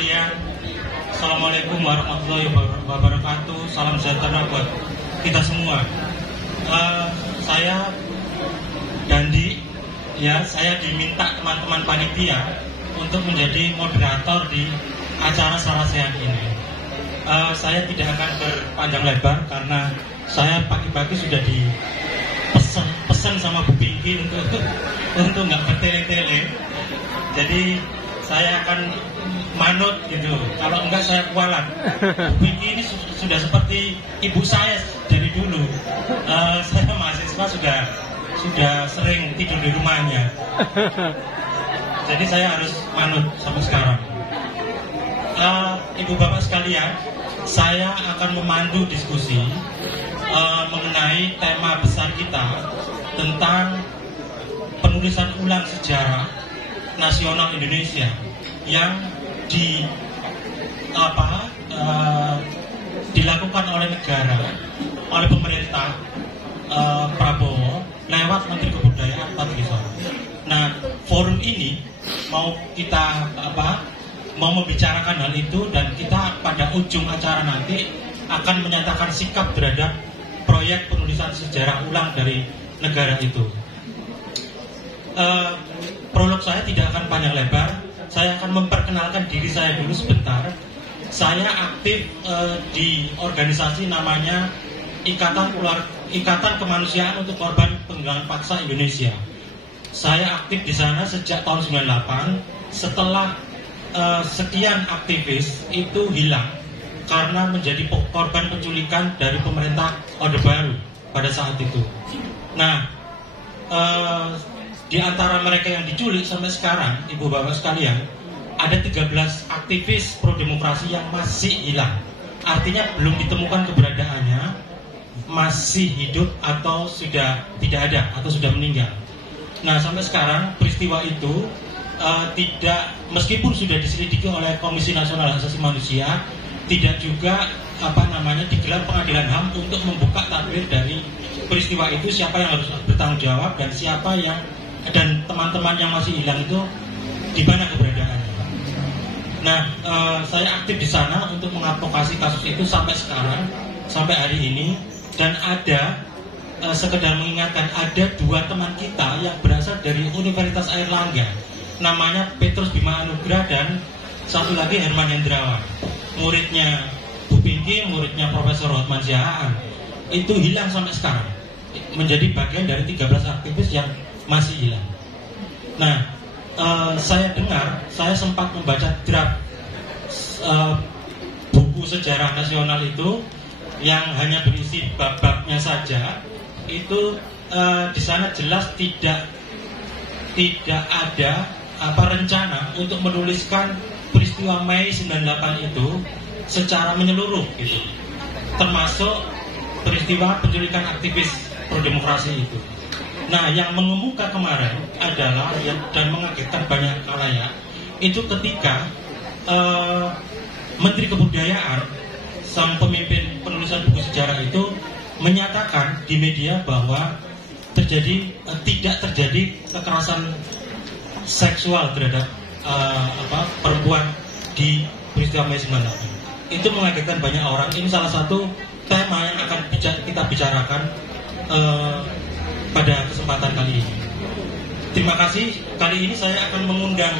sekalian, Assalamualaikum warahmatullahi wabarakatuh. Salam sejahtera buat kita semua. Saya Dandi, ya, saya diminta teman-teman panitia untuk menjadi moderator di acara Sara Sehat ini. Saya tidak akan berpanjang lebar karena saya pagi-pagi sudah dipesan sama Bu Pinky untuk nggak bertele-tele. Jadi saya akan manut gitu. Kalau enggak saya kualat. Bu Pinky ini sudah seperti ibu saya dari dulu. Saya mahasiswa sudah sering tidur di rumahnya. Jadi saya harus manut sampai sekarang. Ibu bapak sekalian, saya akan memandu diskusi mengenai tema besar kita tentang penulisan ulang sejarah nasional Indonesia yang dilakukan oleh negara, oleh pemerintah Prabowo lewat Menteri Kebudayaan Pak Trisno. Nah, forum ini mau membicarakan hal itu, dan kita pada ujung acara nanti akan menyatakan sikap terhadap proyek penulisan sejarah ulang dari negara itu. Prolog saya tidak akan panjang lebar. Saya akan memperkenalkan diri saya dulu sebentar. Saya aktif di organisasi namanya Ikatan Kemanusiaan untuk Korban Penghilangan Paksa Indonesia. Saya aktif di sana sejak tahun 98. Setelah sekian aktivis itu hilang karena menjadi korban penculikan dari pemerintah Orde Baru pada saat itu. Nah, di antara mereka yang diculik sampai sekarang, ibu bapak sekalian, ada 13 aktivis pro demokrasi yang masih hilang. Artinya belum ditemukan keberadaannya, masih hidup atau sudah tidak ada atau sudah meninggal. Nah, sampai sekarang peristiwa itu tidak, meskipun sudah diselidiki oleh Komisi Nasional Hak Asasi Manusia, tidak juga digelar pengadilan HAM untuk membuka tabir dari peristiwa itu, siapa yang harus bertanggung jawab dan teman-teman yang masih hilang itu di mana keberadaannya. Nah, saya aktif di sana untuk mengadvokasi kasus itu sampai sekarang, sampai hari ini. Dan ada, sekedar mengingatkan, ada 2 teman kita yang berasal dari Universitas Airlangga, namanya Petrus Bima Anugrah dan satu lagi Herman Hendrawan, muridnya Bu Pinky, muridnya Profesor Hotman Siahaan. Itu hilang sampai sekarang, menjadi bagian dari 13 aktivis yang masih hilang. Nah, saya dengar, saya sempat membaca draft buku sejarah nasional itu yang hanya berisi bab-babnya saja. Itu di sana jelas tidak ada rencana untuk menuliskan peristiwa Mei 98 itu secara menyeluruh gitu, termasuk peristiwa penculikan aktivis pro demokrasi itu. Nah, yang mengemuka kemarin adalah dan mengagetkan banyak khalayak itu ketika Menteri Kebudayaan, sang pemimpin penulisan buku sejarah itu, menyatakan di media bahwa tidak terjadi kekerasan seksual terhadap perempuan di peristiwa Mei 98. Itu mengagetkan banyak orang. Ini salah satu tema yang akan kita bicarakan pada kesempatan kali ini. Terima kasih. Kali ini saya akan mengundang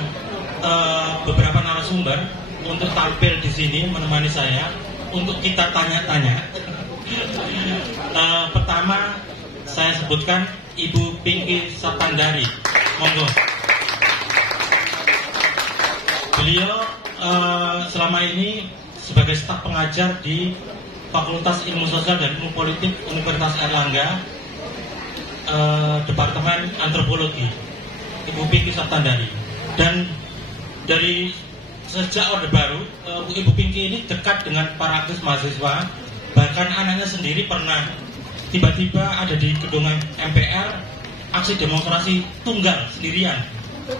beberapa narasumber untuk tampil di sini menemani saya untuk kita tanya-tanya. Pertama saya sebutkan Ibu Pinky Saptandari. Monggo. Beliau selama ini sebagai staf pengajar di Fakultas Ilmu Sosial dan Ilmu Politik Universitas Airlangga, Departemen Antropologi, Ibu Pinky Saptandari. Dan dari sejak Orde Baru, Ibu Pinky ini dekat dengan para aktivis mahasiswa. Bahkan anaknya sendiri pernah tiba-tiba ada di gedung MPR, aksi demonstrasi tunggal sendirian.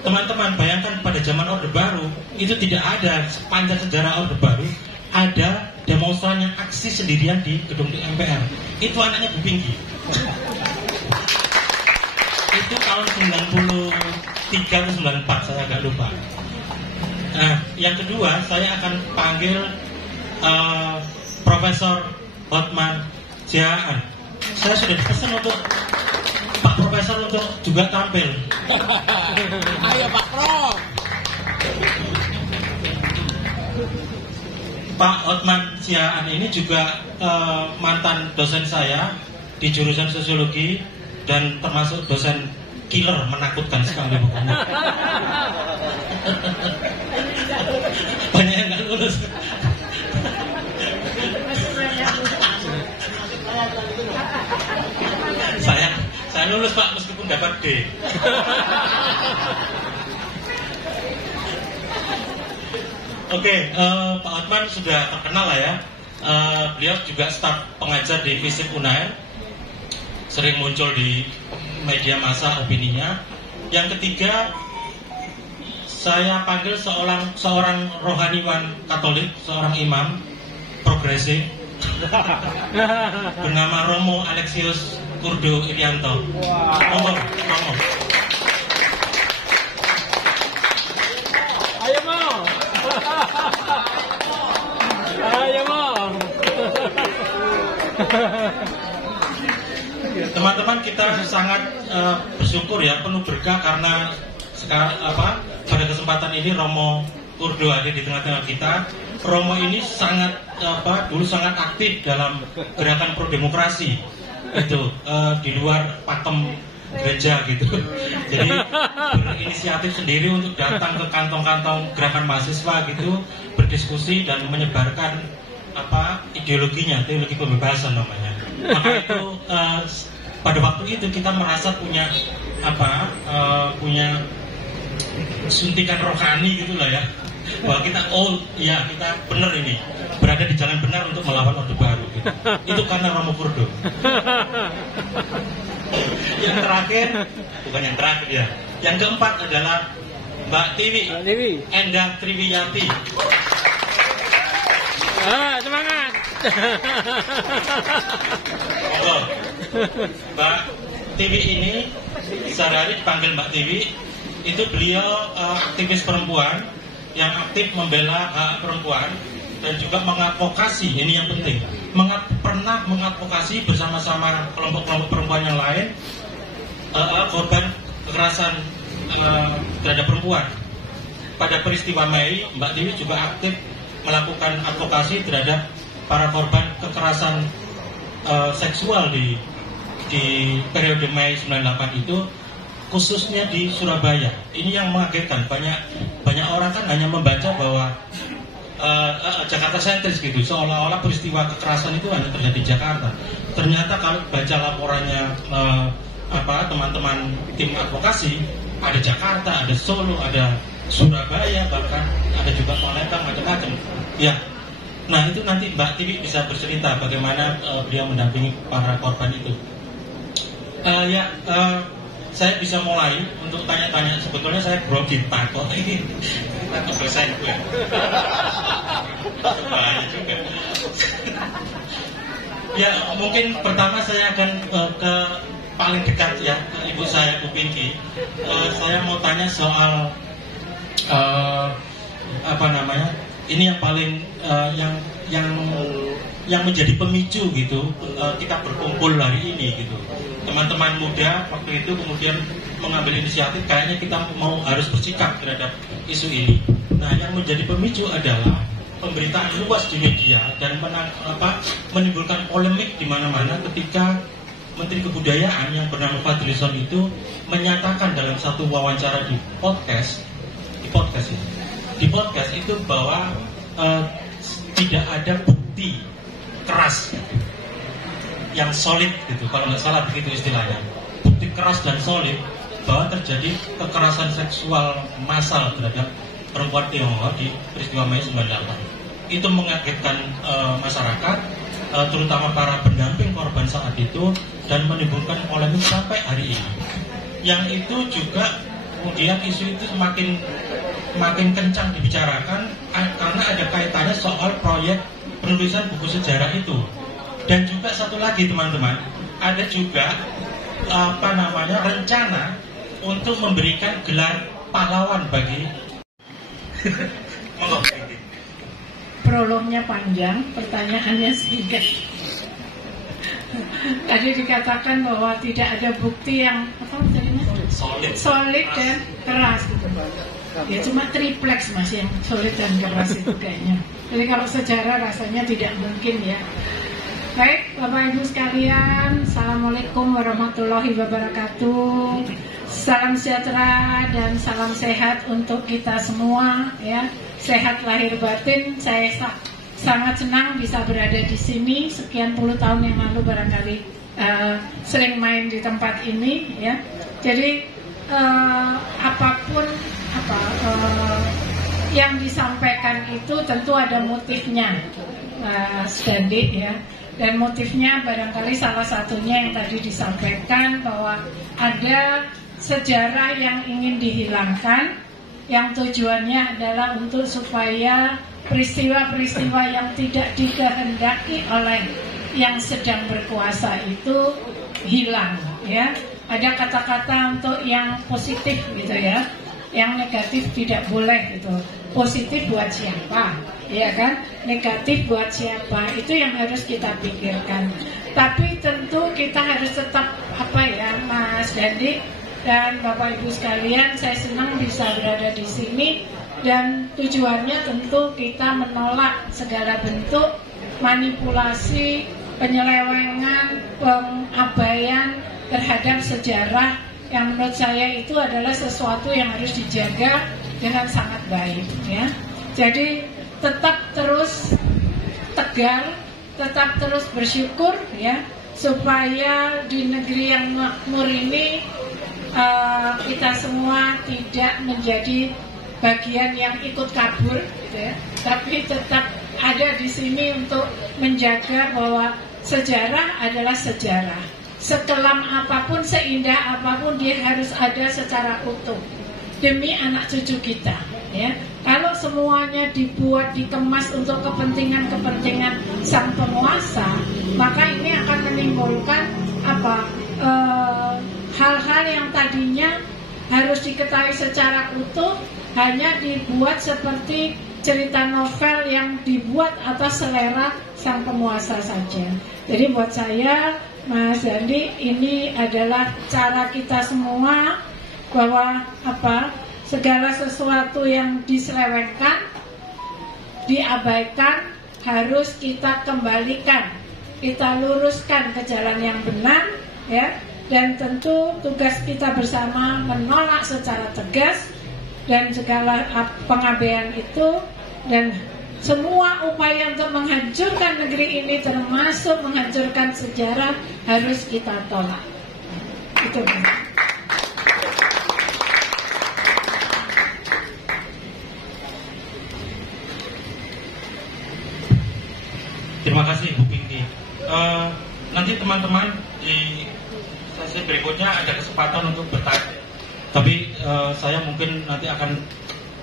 Teman-teman bayangkan, pada zaman Orde Baru itu tidak ada, sepanjang sejarah Orde Baru ada demonstran yang aksi sendirian di gedung MPR. Itu anaknya Bu Pinky. Itu tahun 93 atau 94, saya agak lupa. Nah, Yang kedua, saya akan panggil Profesor Hotman Sihaan. Saya sudah pesan untuk Pak Profesor untuk juga tampil. Ayo Pak Prof. Pak Hotman Sihaan ini juga mantan dosen saya di jurusan sosiologi dan termasuk dosen killer, menakutkan sekali bukannya. Banyak yang nggak lulus. Saya lulus Pak meskipun dapat D. Oke, Pak Hotman sudah terkenal lah ya. Beliau juga staf pengajar di FISIP UNAIR, sering muncul di media massa opininya. Yang ketiga, saya panggil seorang rohaniwan Katolik, seorang imam progresif bernama Romo Alexius Kurdo Irianto. Romo. Ayo mau. Ayo mau. Teman-teman, kita sangat bersyukur ya, penuh berkah karena pada kesempatan ini Romo Kurdo hadir di tengah-tengah kita. Romo ini dulu sangat aktif dalam gerakan pro demokrasi itu di luar pakem gereja gitu. Jadi berinisiatif sendiri untuk datang ke kantong-kantong gerakan mahasiswa gitu, berdiskusi dan menyebarkan ideologinya, teologi pembebasan namanya. Maka itu pada waktu itu kita merasa punya suntikan rohani gitulah ya, bahwa kita kita benar ini berada di jalan benar untuk melawan Orde Baru gitu. Itu karena Romo Kurdo. Yang terakhir, bukan yang terakhir ya, yang keempat adalah Mbak Tiwi Endang Triwiyati. Semangat. Mbak Tiwi ini sehari-hari dipanggil Mbak Tiwi. Itu beliau aktivis perempuan yang aktif membela hak perempuan dan juga mengadvokasi, ini yang penting, pernah mengadvokasi bersama-sama kelompok-kelompok perempuan yang lain korban kekerasan terhadap perempuan. Pada peristiwa Mei, Mbak Tiwi juga aktif melakukan advokasi terhadap para korban kekerasan seksual di periode Mei 98 itu, khususnya di Surabaya. Ini yang mengagetkan, banyak orang kan hanya membaca bahwa Jakarta sentris gitu, seolah-olah peristiwa kekerasan itu hanya terjadi di Jakarta. Ternyata kalau baca laporannya teman-teman tim advokasi, ada Jakarta, ada Solo, ada Surabaya, bahkan ada juga Palembang, macam-macam. Ya, nah itu nanti Mbak Tiwi bisa bercerita bagaimana beliau mendampingi para korban itu. Saya bisa mulai untuk tanya-tanya. Sebetulnya saya grogi Pak kok ini kebesaran gue. Bahaya juga. Ya, mungkin pertama saya akan ke paling dekat ya, ke ibu saya, Bu Pinky. Saya mau tanya soal ini yang paling yang menjadi pemicu gitu kita berkumpul hari ini gitu. Teman-teman muda waktu itu kemudian mengambil inisiatif, kayaknya kita harus bersikap terhadap isu ini. Nah, yang menjadi pemicu adalah pemberitaan luas di media dan menimbulkan polemik di mana-mana ketika Menteri Kebudayaan yang bernama Fadlizon itu menyatakan dalam satu wawancara di podcast itu bahwa tidak ada bukti keras yang solid gitu, kalau nggak salah begitu istilahnya, bukti keras dan solid bahwa terjadi kekerasan seksual massal terhadap perempuan Tionghoa di peristiwa Mei 98. Itu mengagetkan masyarakat, terutama para pendamping korban saat itu, dan menimbulkan polemik sampai hari ini. Yang itu juga kemudian isu itu makin kencang dibicarakan karena ada kaitannya soal proyek penulisan buku sejarah itu. Dan juga satu lagi teman-teman, ada juga rencana untuk memberikan gelar pahlawan bagi prolognya panjang, pertanyaannya singkat. Tadi dikatakan bahwa tidak ada bukti yang solid dan keras gitu. Ya cuma triplex Mas yang solid dan keras itu kayaknya. Jadi kalau sejarah rasanya tidak mungkin ya. Baik Bapak Ibu sekalian, Assalamualaikum warahmatullahi wabarakatuh. Salam sejahtera dan salam sehat untuk kita semua ya. Sehat lahir batin. Saya sangat senang bisa berada di sini. Sekian puluh tahun yang lalu barangkali sering main di tempat ini ya. Jadi apapun yang disampaikan itu tentu ada motifnya, Mas Dandi ya. Dan motifnya barangkali salah satunya yang tadi disampaikan bahwa ada sejarah yang ingin dihilangkan, yang tujuannya adalah untuk supaya peristiwa-peristiwa yang tidak dikehendaki oleh yang sedang berkuasa itu hilang ya. Ada kata-kata untuk yang positif gitu ya, yang negatif tidak boleh gitu. Positif buat siapa, ya kan? Negatif buat siapa? Itu yang harus kita pikirkan. Tapi tentu kita harus tetap Mas Dandi dan Bapak Ibu sekalian, saya senang bisa berada di sini dan tujuannya tentu kita menolak segala bentuk manipulasi, penyelewengan, pengabaian terhadap sejarah yang menurut saya itu adalah sesuatu yang harus dijaga dengan sangat baik ya. Jadi tetap terus tegar, tetap terus bersyukur ya, supaya di negeri yang makmur ini kita semua tidak menjadi bagian yang ikut kabur gitu ya, tapi tetap ada di sini untuk menjaga bahwa sejarah adalah sejarah. Sekelam apapun, seindah apapun, dia harus ada secara utuh demi anak cucu kita ya. Kalau semuanya dibuat, dikemas untuk kepentingan sang penguasa, maka ini akan menimbulkan hal-hal yang tadinya harus diketahui secara utuh hanya dibuat seperti cerita novel yang dibuat atas selera sang penguasa saja. Jadi buat saya, Mas Dandi, ini adalah cara kita semua bahwa segala sesuatu yang diselewengkan, diabaikan, harus kita kembalikan, kita luruskan ke jalan yang benar ya. Dan tentu tugas kita bersama menolak secara tegas dan segala pengabaian itu, dan semua upaya untuk menghancurkan negeri ini termasuk menghancurkan sejarah harus kita tolak. Itu. Terima kasih Bu Pinky. Nanti teman-teman di sesi berikutnya ada kesempatan untuk bertanya. Tapi saya mungkin nanti akan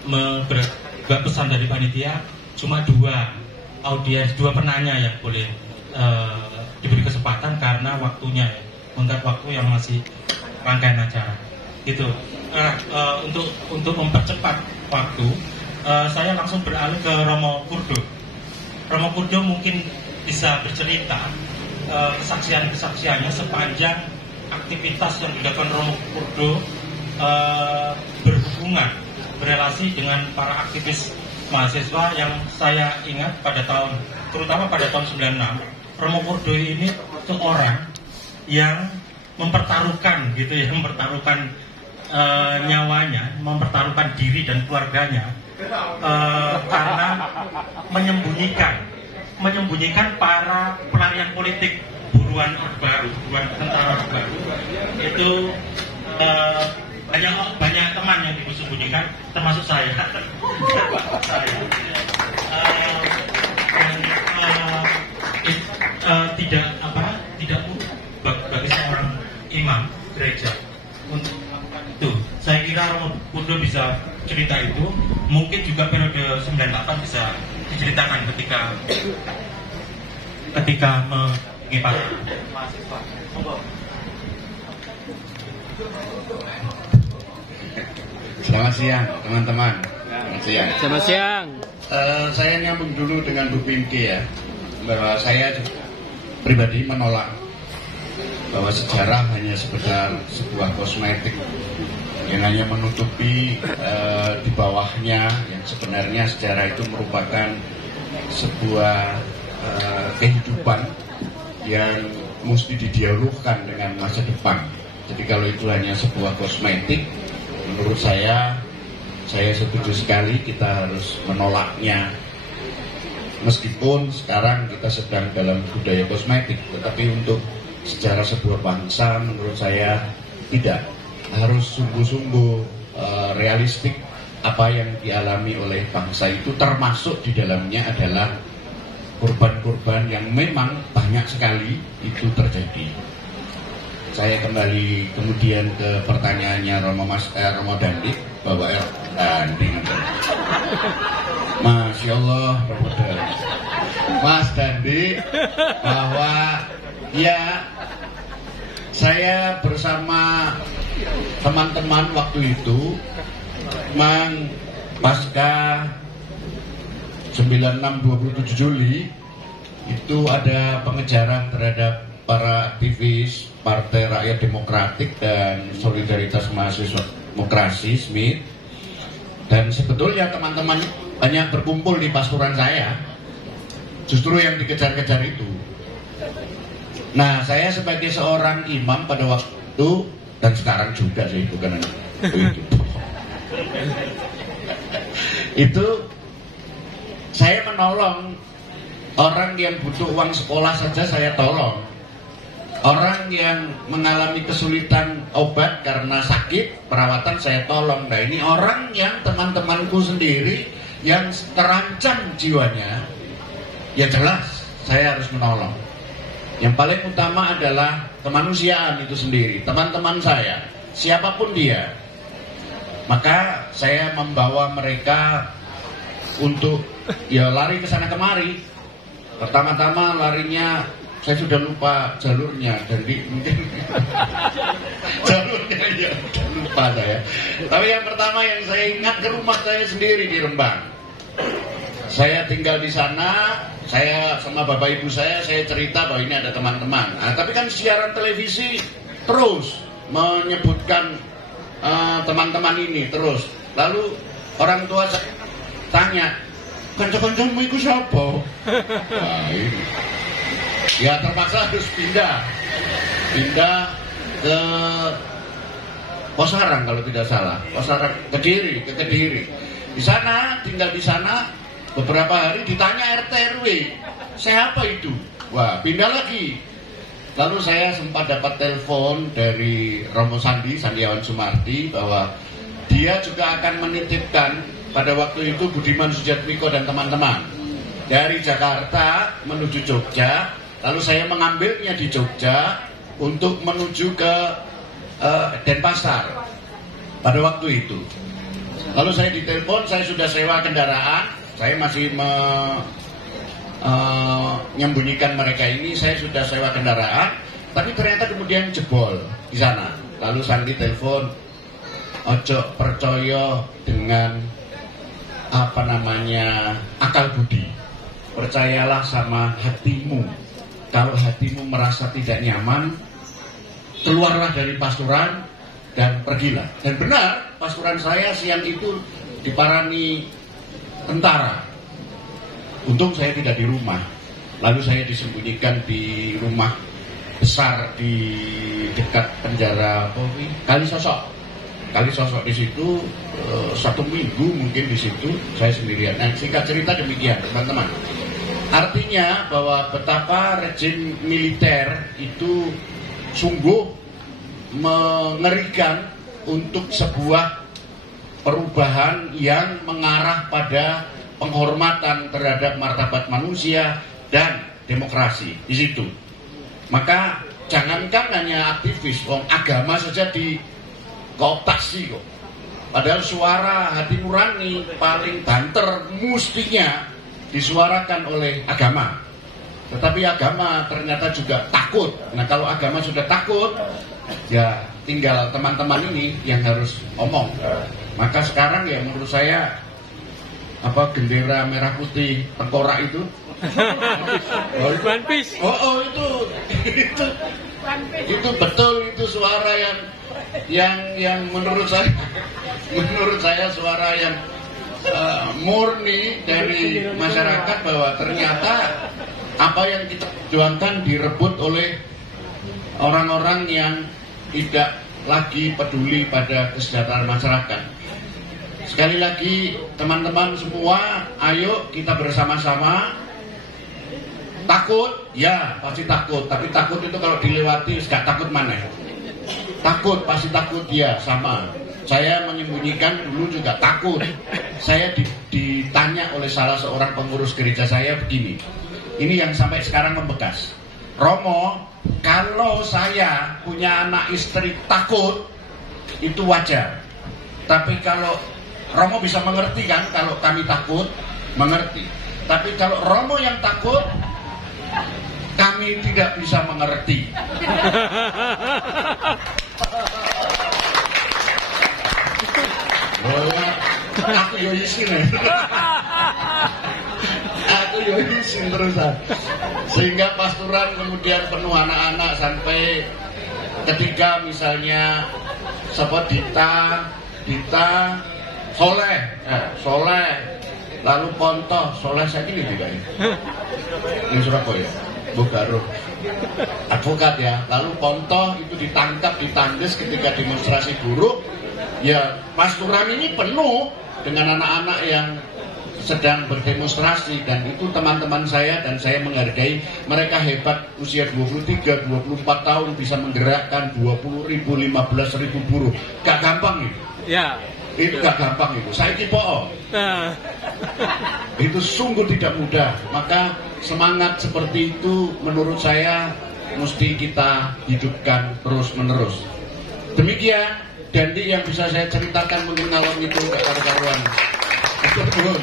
memberikan pesan dari panitia. Cuma dua penanya yang boleh diberi kesempatan karena waktunya ya, untuk waktu yang masih rangkaian acara. Gitu. Untuk mempercepat waktu, saya langsung beralih ke Romo Kurdo. Romo Kurdo mungkin bisa bercerita kesaksian-kesaksiannya sepanjang aktivitas yang dilakukan Romo Kurdo berrelasi dengan para aktivis mahasiswa yang saya ingat terutama pada tahun 96, Romo Kurdo ini seorang yang mempertaruhkan nyawanya, mempertaruhkan diri dan keluarganya karena menyembunyikan para pelarian politik buruan tentara Orde Baru. Itu banyak teman yang disembunyikan, termasuk saya. Tidak mudah bagi seorang imam gereja untuk melakukan itu. Saya kira Romo Kurdo bisa cerita itu. Mungkin juga periode 98 bisa diceritakan ketika mengimpati mahasiswa. Selamat siang teman-teman. Siang. Selamat siang. Saya nyambung dulu dengan Bu Pinky ya, bahwa saya pribadi menolak bahwa sejarah hanya sekedar sebuah kosmetik yang hanya menutupi di bawahnya, yang sebenarnya sejarah itu merupakan sebuah kehidupan yang mesti didialogkan dengan masa depan. Jadi kalau itu hanya sebuah kosmetik, menurut saya setuju sekali kita harus menolaknya. Meskipun sekarang kita sedang dalam budaya kosmetik, tetapi untuk sejarah sebuah bangsa menurut saya tidak. Harus sungguh-sungguh realistik apa yang dialami oleh bangsa itu, termasuk di dalamnya adalah korban-korban yang memang banyak sekali itu terjadi. Saya kembali kemudian ke pertanyaannya Romo Dandi, bahwa Masya Allah, Mas Dandi, bahwa ya saya bersama teman-teman waktu itu memang pasca 96-27 Juli itu ada pengejaran terhadap para aktivis Partai Rakyat Demokratik dan Solidaritas Mahasiswa Demokrasi SMIT, dan sebetulnya teman-teman banyak berkumpul di pasuran saya, justru yang dikejar-kejar itu. Nah, saya sebagai seorang imam pada waktu itu, dan sekarang juga sih, bukan itu saya menolong orang yang butuh uang sekolah saja, saya tolong. Orang yang mengalami kesulitan obat karena sakit, perawatan, saya tolong. Nah, ini orang yang teman-temanku sendiri yang terancam jiwanya, ya jelas saya harus menolong. Yang paling utama adalah kemanusiaan itu sendiri, teman-teman saya, siapapun dia. Maka saya membawa mereka untuk ya lari ke sana kemari. Pertama-tama larinya, saya sudah lupa jalurnya, jadi mungkin jalurnya ya lupa saya. Tapi yang pertama yang saya ingat, ke rumah saya sendiri di Rembang. Saya tinggal di sana, saya sama bapak ibu saya cerita bahwa ini ada teman-teman. Nah, tapi kan siaran televisi terus menyebutkan teman-teman ini terus. Lalu orang tua saya tanya, kanca-kancamu itu siapa? Nah, ini. Ya terpaksa harus pindah ke Posarang kalau tidak salah, Posarang ke Kediri. Di sana, tinggal di sana beberapa hari, ditanya RT RW, siapa itu? Wah, pindah lagi. Lalu saya sempat dapat telepon dari Romo Sandiawan Sumarti, bahwa dia juga akan menitipkan pada waktu itu Budiman Sujatmiko dan teman-teman dari Jakarta menuju Jogja. Lalu saya mengambilnya di Jogja untuk menuju ke Denpasar pada waktu itu. Lalu saya ditelepon, saya sudah sewa kendaraan, saya masih menyembunyikan mereka ini, saya sudah sewa kendaraan, tapi ternyata kemudian jebol di sana. Lalu Sandi telepon, ojo percaya dengan akal budi, percayalah sama hatimu. Kalau hatimu merasa tidak nyaman, keluarlah dari pasuran dan pergilah. Dan benar, pasuran saya siang itu diparani tentara. Untung saya tidak di rumah. Lalu saya disembunyikan di rumah besar di dekat penjara Kalisosok di situ 1 minggu mungkin di situ saya sendirian. Nah, singkat cerita demikian, teman-teman. Artinya bahwa betapa rejim militer itu sungguh mengerikan untuk sebuah perubahan yang mengarah pada penghormatan terhadap martabat manusia dan demokrasi di situ. Maka jangankan hanya aktivis, agama saja dikooptasi kok. Padahal suara hati nurani paling banter mestinya disuarakan oleh agama. Tetapi agama ternyata juga takut. Nah, kalau agama sudah takut, ya tinggal teman-teman ini yang harus omong. Maka sekarang ya menurut saya apa bendera merah putih tengkorak itu. One Piece. Oh itu betul, itu suara yang menurut saya suara yang murni dari masyarakat, bahwa ternyata apa yang kita perjuangkan direbut oleh orang-orang yang tidak lagi peduli pada kesejahteraan masyarakat. Sekali lagi teman-teman semua, ayo kita bersama-sama. Takut? Ya pasti takut, tapi takut itu kalau dilewati gak takut mana? Takut, pasti takut ya, sama. Saya menyembunyikan dulu juga takut. Saya ditanya oleh salah seorang pengurus gereja saya begini, ini yang sampai sekarang membekas. Romo, kalau saya punya anak istri takut, itu wajar. Tapi kalau Romo bisa mengerti kan, kalau kami takut, mengerti. Tapi kalau Romo yang takut, kami tidak bisa mengerti. Aku yo isin ya. Aku yo isin terusan. Sehingga pastoran kemudian penuh anak-anak sampai ketiga misalnya sebut Dita, Soleh, lalu Pontoh, Soleh saya ini juga ya. Di Surabaya, Bogaro. Advokat ya, lalu Pontoh itu ditangkap, ditangkis ketika demonstrasi buruh. Ya, pastoran ini penuh dengan anak-anak yang sedang berdemonstrasi, dan itu teman-teman saya, dan saya menghargai mereka hebat, usia 23, 24 tahun bisa menggerakkan 20.000, 15.000 buruh. Gak gampang itu. Ya. Itu gak gampang itu. Saya kipo. Itu sungguh tidak mudah. Maka semangat seperti itu menurut saya mesti kita hidupkan terus-menerus. Demikian Dandi yang bisa saya ceritakan mungkin ngalor itu gak karu-karuan. Betul.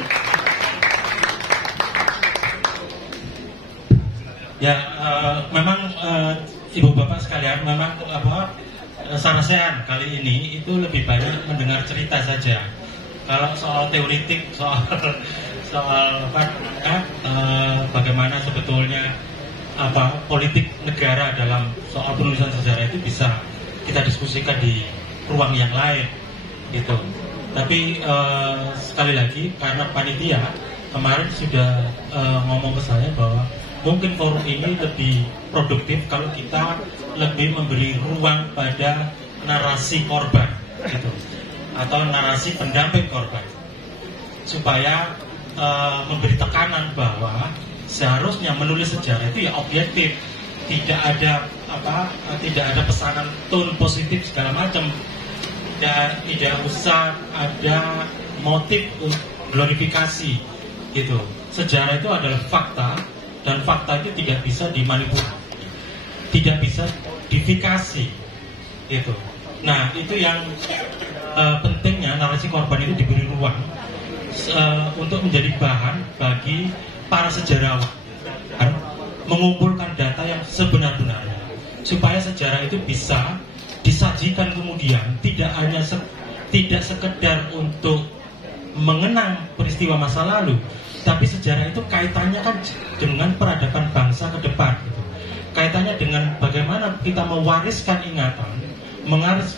Ya, memang ibu bapak sekalian, memang Sarasehan kali ini itu lebih banyak mendengar cerita saja. Kalau soal teoritik, soal bagaimana sebetulnya politik negara dalam soal penulisan sejarah itu bisa kita diskusikan di ruang yang lain, gitu. Tapi sekali lagi karena panitia kemarin sudah ngomong ke saya bahwa mungkin forum ini lebih produktif kalau kita lebih memberi ruang pada narasi korban, gitu, atau narasi pendamping korban, supaya memberi tekanan bahwa seharusnya menulis sejarah itu ya objektif, tidak ada pesanan tone positif segala macam, dan tidak usah ada motif glorifikasi, gitu. Sejarah itu adalah fakta, dan fakta itu tidak bisa dimanipulasi, tidak bisa difikasi, gitu. Nah, itu yang pentingnya narasi korban itu diberi ruang untuk menjadi bahan bagi para sejarawan mengumpulkan data yang sebenar-benarnya, supaya sejarah itu bisa disajikan kemudian tidak sekedar untuk mengenang peristiwa masa lalu, tapi sejarah itu kaitannya kan dengan peradaban bangsa ke depan, gitu. Kaitannya dengan bagaimana kita mewariskan ingatan,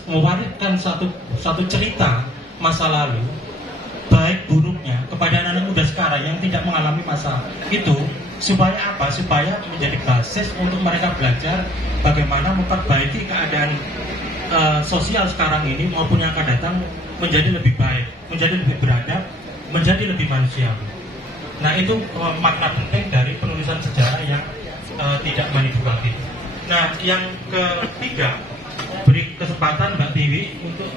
mewariskan satu cerita masa lalu, baik buruknya, kepada anak-anak muda sekarang yang tidak mengalami masa itu, supaya apa? Supaya menjadi basis untuk mereka belajar bagaimana memperbaiki keadaan sosial sekarang ini maupun yang akan datang menjadi lebih baik, menjadi lebih beradab, menjadi lebih manusiawi. Nah, itu makna penting dari penulisan sejarah yang tidak manipulatif. Nah, yang ketiga, beri kesempatan Mbak Tiwi untuk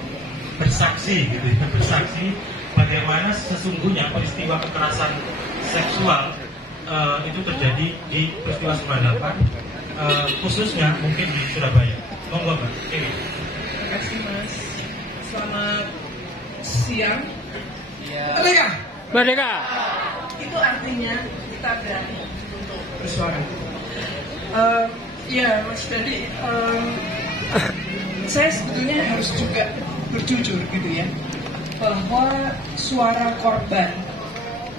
bersaksi, gitu ya, bersaksi bagaimana sesungguhnya peristiwa kekerasan seksual itu terjadi di peristiwa 98, khususnya mungkin di Surabaya. Monggo Mbak Tiwi. Terima kasih Mas. Selamat siang. Merdeka. Itu artinya kita berani untuk bersuara. Ya Mas Dadi, saya sebetulnya harus juga berjujur gitu ya, bahwa suara korban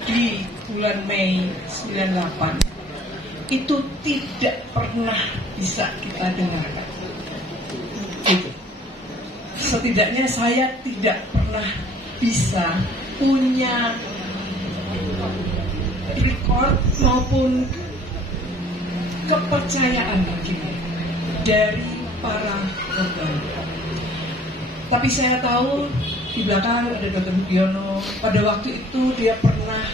di bulan Mei 98 itu tidak pernah bisa kita dengarkan. Gitu. Setidaknya saya tidak pernah bisa punya record maupun kepercayaan begini dari para korban. Tapi saya tahu di belakang ada Dr. Budiono. Pada waktu itu dia pernah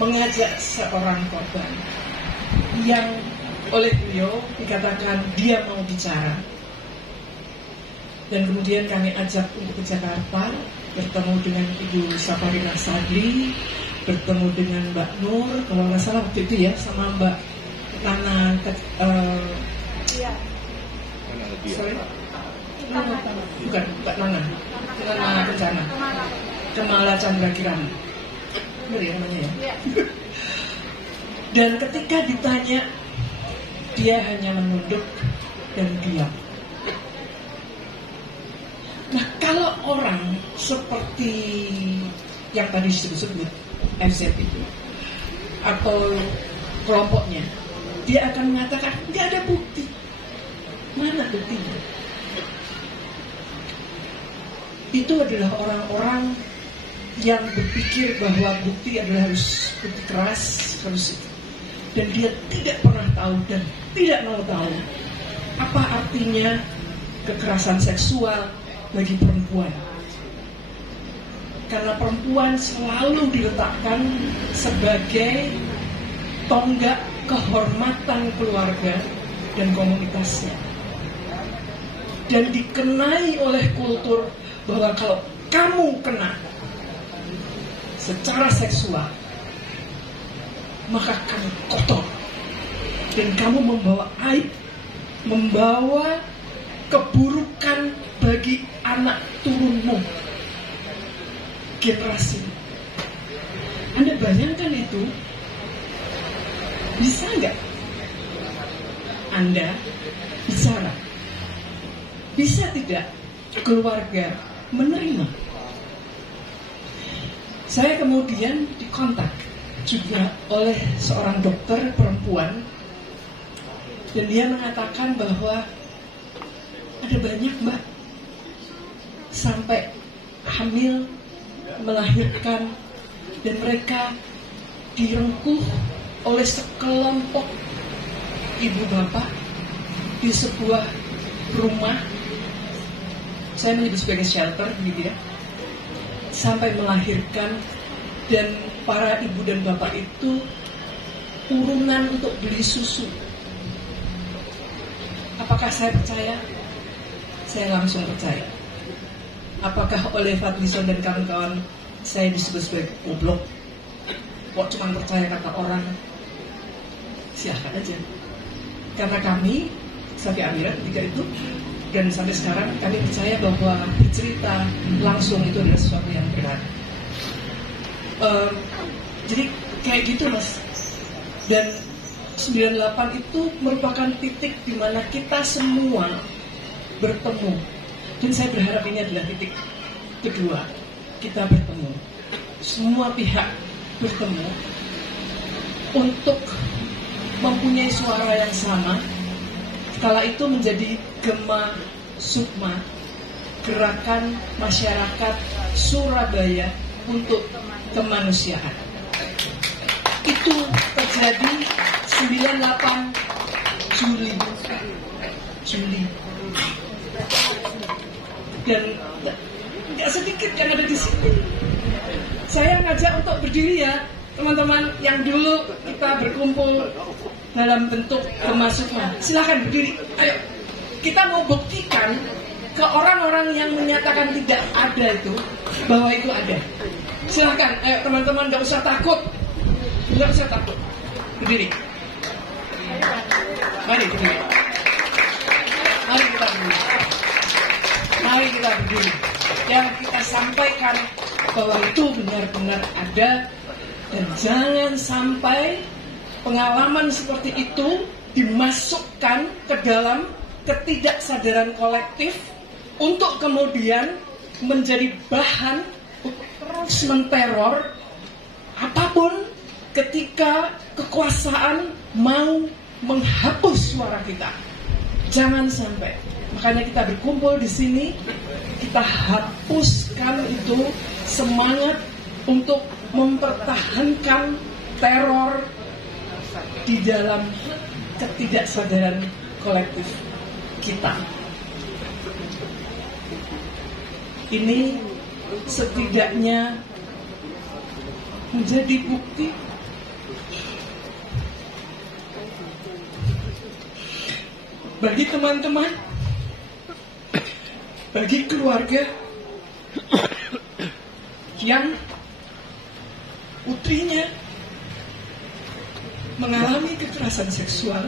mengajak seorang korban yang oleh beliau dikatakan dia mau bicara. Dan kemudian kami ajak untuk ke Jakarta, bertemu dengan Ibu Saparina Sadli, bertemu dengan Mbak Nur, kalau nggak salah waktu itu ya, sama Mbak Nana, sorry, bukan Mbak Nana Kencana, Kemala Chandra Kirana, benar ya namanya ya. Dan ketika ditanya, dia hanya menunduk dan diam. Nah, kalau orang seperti yang tadi disebut FZ itu atau kelompoknya, dia akan mengatakan tidak ada bukti. Mana buktinya? Itu adalah orang-orang yang berpikir bahwa bukti adalah harus bukti keras, harus, dan dia tidak pernah tahu dan tidak mau tahu apa artinya kekerasan seksual bagi perempuan. Karena perempuan selalu diletakkan sebagai tonggak kehormatan keluarga dan komunitasnya. Dan dikenai oleh kultur bahwa kalau kamu kena secara seksual, maka kamu kotor. Dan kamu membawa aib, membawa keburukan bagi anak turunmu, generasi. Anda bayangkan itu, bisa nggak Anda bicara? Bisa tidak keluarga menerima? Saya kemudian dikontak juga oleh seorang dokter perempuan, dan dia mengatakan bahwa ada banyak mbak sampai hamil, melahirkan, dan mereka direngkuh oleh sekelompok ibu bapak di sebuah rumah, saya menyebut sebagai shelter gitu ya, sampai melahirkan. Dan para ibu dan bapak itu urunan untuk beli susu. Apakah saya percaya? Saya langsung percaya. Apakah oleh Fadlizon dan kawan-kawan saya disebut sebagai goblok? Kok cuma percaya kata orang? Silahkan aja. Karena kami, Safi Amira ketika itu, dan sampai sekarang kami percaya bahwa bercerita langsung itu adalah sesuatu yang benar. Jadi kayak gitu mas. Dan 98 itu merupakan titik di mana kita semua bertemu. Dan saya berharap ini adalah titik kedua. Kita bertemu, semua pihak bertemu untuk mempunyai suara yang sama. Kala itu menjadi Gema Sukma, Gerakan Masyarakat Surabaya untuk Kemanusiaan. Itu terjadi 98 Juli. Dan nggak sedikit yang ada di sini. Saya ngajak untuk berdiri ya, teman-teman yang dulu kita berkumpul dalam bentuk Gema Sukma. Silahkan berdiri. Ayo, kita mau buktikan ke orang-orang yang menyatakan tidak ada itu, bahwa itu ada. Silahkan, ayo teman-teman, nggak usah takut. Nggak usah takut. Berdiri. Mari berdiri. Mari kita berdiri. Mari kita berdiri. Dan kita sampaikan bahwa itu benar-benar ada. Dan jangan sampai pengalaman seperti itu dimasukkan ke dalam ketidaksadaran kolektif untuk kemudian menjadi bahan terus menteror apapun apapun ketika kekuasaan mau menghapus suara kita. Jangan sampai. Makanya kita berkumpul di sini, kita hapuskan itu semangat untuk mempertahankan teror di dalam ketidaksadaran kolektif kita. Ini setidaknya menjadi bukti bagi teman-teman, bagi keluarga yang putrinya mengalami kekerasan seksual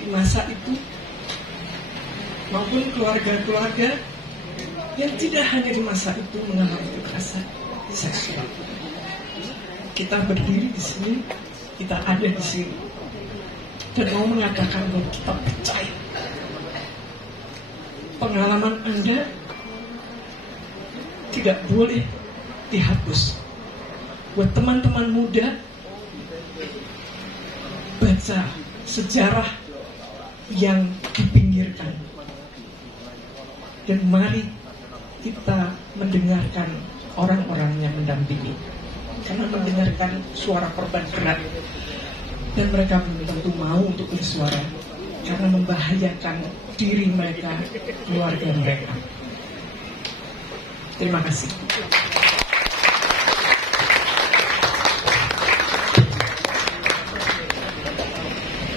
di masa itu, maupun keluarga-keluarga yang tidak hanya di masa itu mengalami kekerasan seksual. Kita berdiri di sini, kita ada di sini, dan mau mengatakan bahwa kita percaya pengalaman Anda tidak boleh dihapus. Buat teman-teman muda, baca sejarah yang dipinggirkan, dan mari kita mendengarkan orang-orang yang mendampingi, karena mendengarkan suara korban berat, dan mereka belum tentu mau untuk bersuara karena membahayakan diri mereka, keluarga mereka. Terima kasih.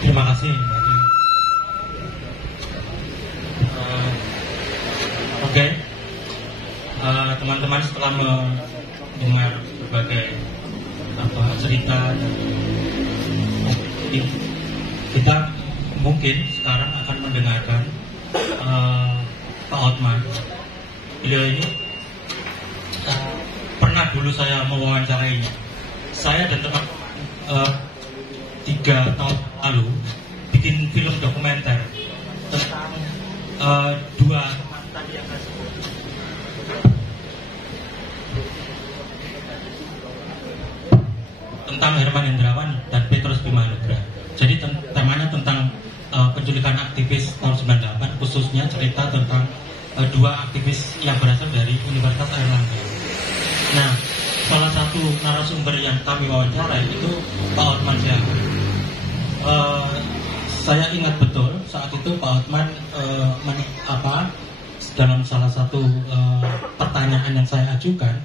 Terima kasih, Mbak Di. Oke. Teman-teman, setelah mendengar berbagai cerita, kita mungkin sekarang akan mendengarkan Pak Hotman. Beliau ini pernah dulu saya mewawancarainya. Saya dan teman 3 tahun lalu bikin film dokumenter tentang 2 teman tadi yang saya sebut. Tentang Herman Hendrawan dan Petrus Bimanugra. Jadi temanya tentang penculikan aktivis tahun 98, khususnya cerita tentang 2 aktivis yang berasal dari Universitas Airlangga. Nah, salah satu narasumber yang kami wawancarai itu Pak Hotman Syahri. Saya ingat betul saat itu Pak Hotman dalam salah satu pertanyaan yang saya ajukan,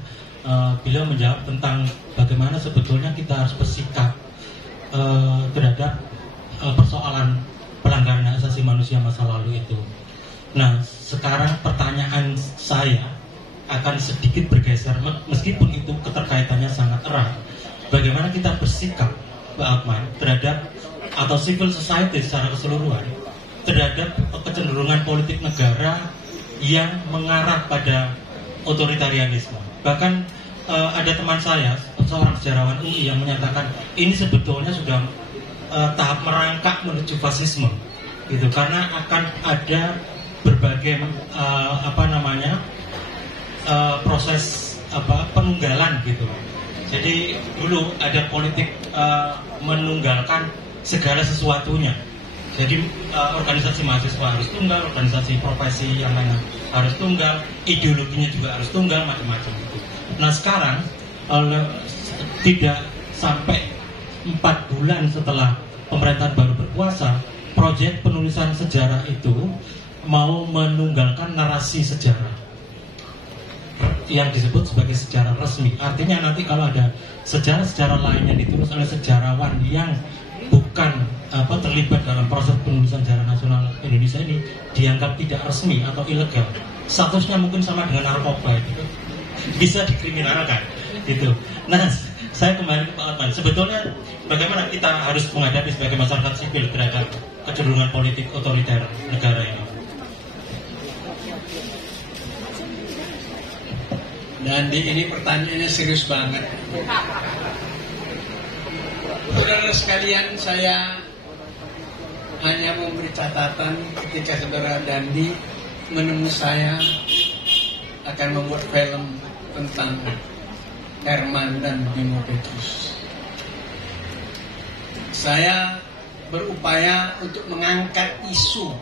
beliau menjawab tentang bagaimana sebetulnya kita harus bersikap terhadap persoalan pelanggaran hak asasi manusia masa lalu itu. Nah, sekarang pertanyaan saya akan sedikit bergeser, meskipun itu keterkaitannya sangat erat. Bagaimana kita bersikap, Pak Hotman, terhadap atau civil society secara keseluruhan terhadap kecenderungan politik negara yang mengarah pada otoritarianisme. Bahkan ada teman saya, seorang sejarawan UI, yang menyatakan ini sebetulnya sudah tahap merangkak menuju fasisme, gitu, karena akan ada berbagai proses penunggalan, gitu. Jadi dulu ada politik menunggalkan segala sesuatunya. Jadi organisasi mahasiswa harus tunggal, organisasi profesi yang lain harus tunggal, ideologinya juga harus tunggal, macam-macam gitu. Nah sekarang tidak sampai 4 bulan setelah pemerintahan baru berkuasa, proyek penulisan sejarah itu mau menunggalkan narasi sejarah yang disebut sebagai sejarah resmi. Artinya nanti kalau ada sejarah-sejarah lain yang ditulis oleh sejarawan yang bukan terlibat dalam proses penulisan sejarah nasional Indonesia ini, dianggap tidak resmi atau ilegal, statusnya mungkin sama dengan narkoba, gitu, bisa dikriminalkan, gitu. Nah, saya kembali ke Pak Hotman. Sebetulnya bagaimana kita harus menghadapi sebagai masyarakat sipil terhadap kecenderungan politik otoriter negara ini? Dan ini pertanyaannya serius banget. Saudara sekalian, saya hanya memberi catatan ketika saudara Dandi menemui saya akan membuat film tentang Herman dan Bimo Petrus. Saya berupaya untuk mengangkat isu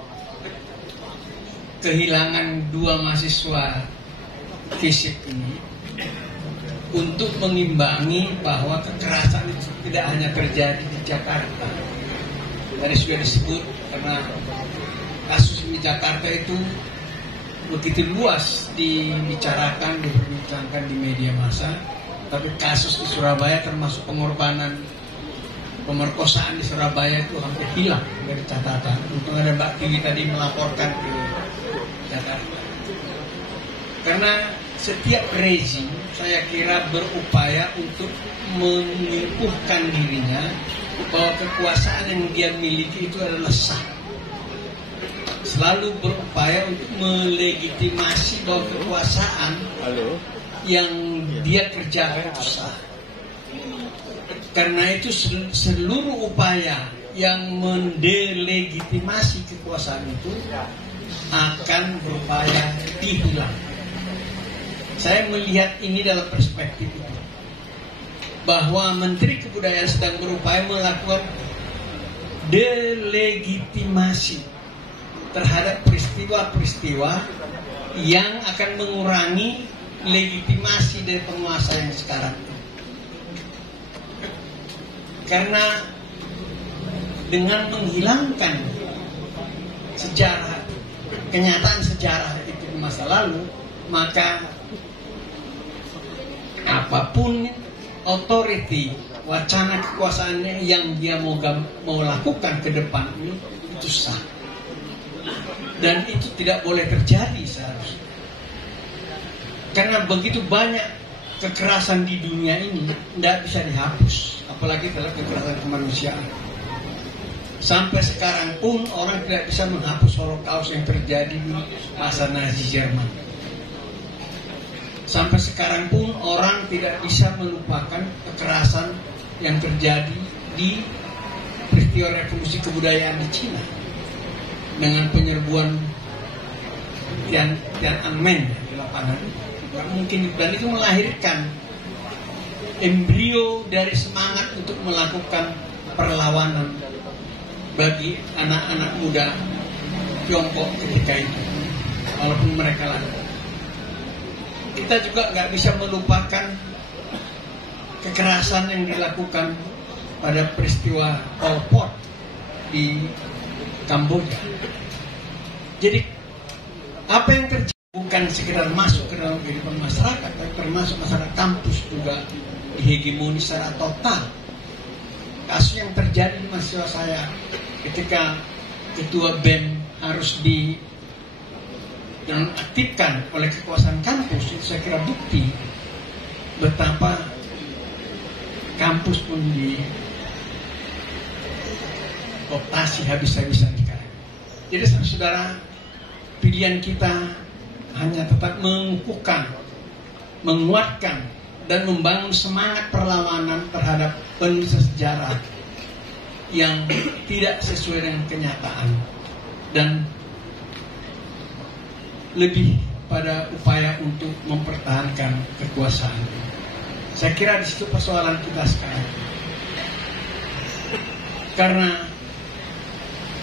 kehilangan 2 mahasiswa fisik ini untuk mengimbangi bahwa kekerasan itu tidak hanya terjadi di Jakarta. Tadi sudah disebut karena kasus di Jakarta itu begitu luas dibicarakan, diperbincangkan di media massa, tapi kasus di Surabaya termasuk pengorbanan pemerkosaan di Surabaya itu hampir hilang dari catatan. Untung ada Mbak Tiwi tadi melaporkan ke Jakarta. Karena setiap rezim saya kira berupaya untuk mengukuhkan dirinya bahwa kekuasaan yang dia miliki itu adalah sah. Selalu berupaya untuk melegitimasi bahwa kekuasaan yang dia kerjakan itu sah. Karena itu seluruh upaya yang mendelegitimasi kekuasaan itu akan berupaya dihilang. Saya melihat ini dalam perspektif itu, bahwa Menteri Kebudayaan sedang berupaya melakukan delegitimasi terhadap peristiwa-peristiwa yang akan mengurangi legitimasi dari penguasa yang sekarang. Karena dengan menghilangkan sejarah, kenyataan sejarah itu di masa lalu, maka apapun authority, wacana kekuasaannya yang dia mau lakukan ke depan ini, itu sah. Dan itu tidak boleh terjadi seharusnya. Karena begitu banyak kekerasan di dunia ini tidak bisa dihapus, apalagi dalam kekerasan kemanusiaan. Sampai sekarang pun orang tidak bisa menghapus Holocaust yang terjadi di masa Nazi Jerman. Sampai sekarang pun orang tidak bisa melupakan kekerasan yang terjadi di peristiwa revolusi kebudayaan di Cina dengan penyerbuan Tiananmen di lapangan. Gak mungkin, dan itu melahirkan embrio dari semangat untuk melakukan perlawanan bagi anak-anak muda Tiongkok ketika itu, walaupun mereka lakukan. Kita juga nggak bisa melupakan kekerasan yang dilakukan pada peristiwa Pol Pot di Kamboja. Jadi apa yang terjadi bukan sekedar masuk ke dalam kehidupan masyarakat, tapi termasuk masyarakat kampus juga dihegemoni secara total. Kasus yang terjadi di mahasiswa saya ketika ketua BEM harus dinonaktifkan oleh kekuasaan kampus, itu saya kira bukti betapa kampus pun dioptasi habis-habisan sekarang. Jadi saudara, pilihan kita hanya tetap mengukuhkan, menguatkan, dan membangun semangat perlawanan terhadap penulisan sejarah yang tidak sesuai dengan kenyataan, dan lebih pada upaya untuk mempertahankan kekuasaan. Saya kira di situ persoalan kita sekarang. Karena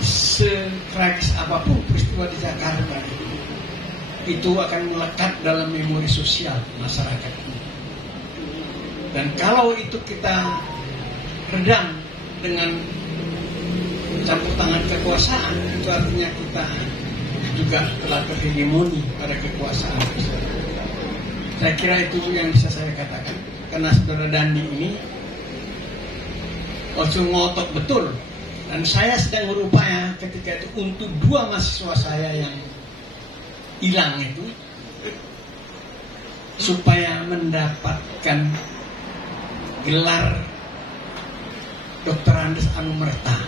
setragis apapun peristiwa di Jakarta itu akan melekat dalam memori sosial masyarakat. Dan kalau itu kita redam dengan campur tangan kekuasaan, itu artinya kita juga telah terhegemoni pada kekuasaan. Saya kira itu yang bisa saya katakan. Karena saudara Dandi ini ngotot betul, dan saya sedang berupaya ketika itu untuk 2 mahasiswa saya yang hilang itu supaya mendapatkan gelar Dr. Andes Anumerta,